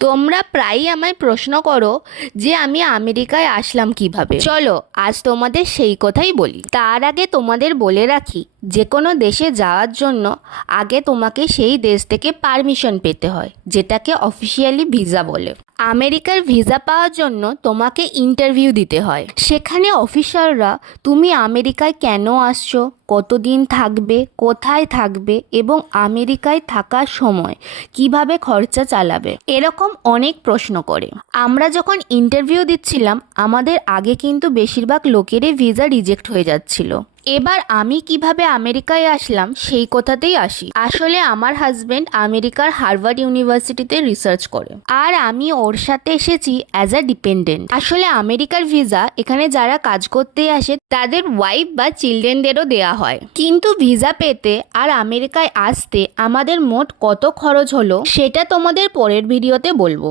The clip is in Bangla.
তোমরা প্রায়ই আমায় প্রশ্ন করো যে আমি আমেরিকায় আসলাম কিভাবে। চলো আজ তোমাদের সেই কথাই বলি। তার আগে তোমাদের বলে রাখি, যে কোনো দেশে যাওয়ার জন্য আগে তোমাকে সেই দেশ থেকে পারমিশন পেতে হয়, যেটাকে অফিসিয়ালি ভিসা বলে। আমেরিকার ভিসা পাওয়ার জন্য তোমাকে ইন্টারভিউ দিতে হয়। সেখানে অফিসাররা তুমি আমেরিকায় কেন আসছো, কতদিন থাকবে, কোথায় থাকবে এবং আমেরিকায় থাকার সময় কিভাবে খরচা চালাবে, এরকম অনেক প্রশ্ন করে। আমরা যখন ইন্টারভিউ দিচ্ছিলাম আমাদের আগে কিন্তু বেশিরভাগ লোকেরই ভিসা রিজেক্ট হয়ে যাচ্ছিল। এবার আমি কিভাবে আমেরিকায় আসলাম সেই কথাতেই আসি। আসলে আমার হাজবেন্ড আমেরিকার হার্ভার্ড ইউনিভার্সিটিতে রিসার্চ করে, আর আমি ওর সাথে এসেছি অ্যাজ আ ডিপেন্ডেন্ট। আসলে আমেরিকার ভিসা এখানে যারা কাজ করতে আসে তাদের ওয়াইফ বা চিলড্রেনদেরও দেওয়া হয়, কিন্তু ভিসা পেতে আর আমেরিকায় আসতে আমাদের মোট কত খরচ হলো সেটা তোমাদের পরের ভিডিওতে বলবো।